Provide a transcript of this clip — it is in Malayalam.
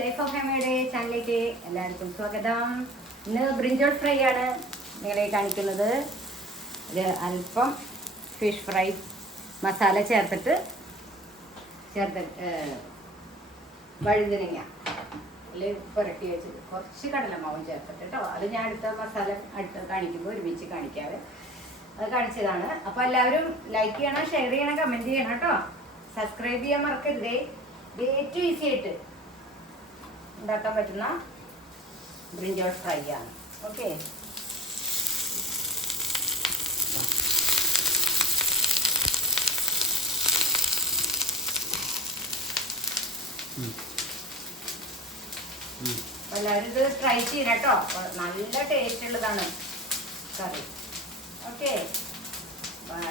ലൈഫ് ഓഫ് ഹേമയുടെ ചാനലിലേക്ക് എല്ലാവർക്കും സ്വാഗതം. ഇന്ന് ബ്രിഞ്ചോൾ ഫ്രൈ ആണ് നിങ്ങളെ കാണിക്കുന്നത്. ഒരു അല്പം ഫിഷ് ഫ്രൈ മസാല ചേർത്തിട്ട് വഴുതിനങ്ങ അതിൽ പുരട്ടി വെച്ചത് കുറച്ച് കടലമാവും ചേർത്തിട്ട് കേട്ടോ. അത് ഞാൻ അടുത്ത മസാല കാണിക്കുമ്പോൾ ഒരുമിച്ച് കാണിക്കാതെ അത് കാണിച്ചതാണ്. അപ്പോൾ എല്ലാവരും ലൈക്ക് ചെയ്യണം, ഷെയർ ചെയ്യണം, കമൻറ്റ് ചെയ്യണം കേട്ടോ. സബ്സ്ക്രൈബ് ചെയ്യാൻ മറക്കരുതേ. ഇത് ഏറ്റവും ഈസി ആയിട്ട് ഉണ്ടാക്കാൻ പറ്റുന്ന ബ്രിഞ്ചോൾ ഫ്രൈ ആണ്. ഓക്കെ, എല്ലാവരും ഇത് ട്രൈ ചെയ്യണം കേട്ടോ. നല്ല ടേസ്റ്റ് ഉള്ളതാണ് കറി. Okay, by.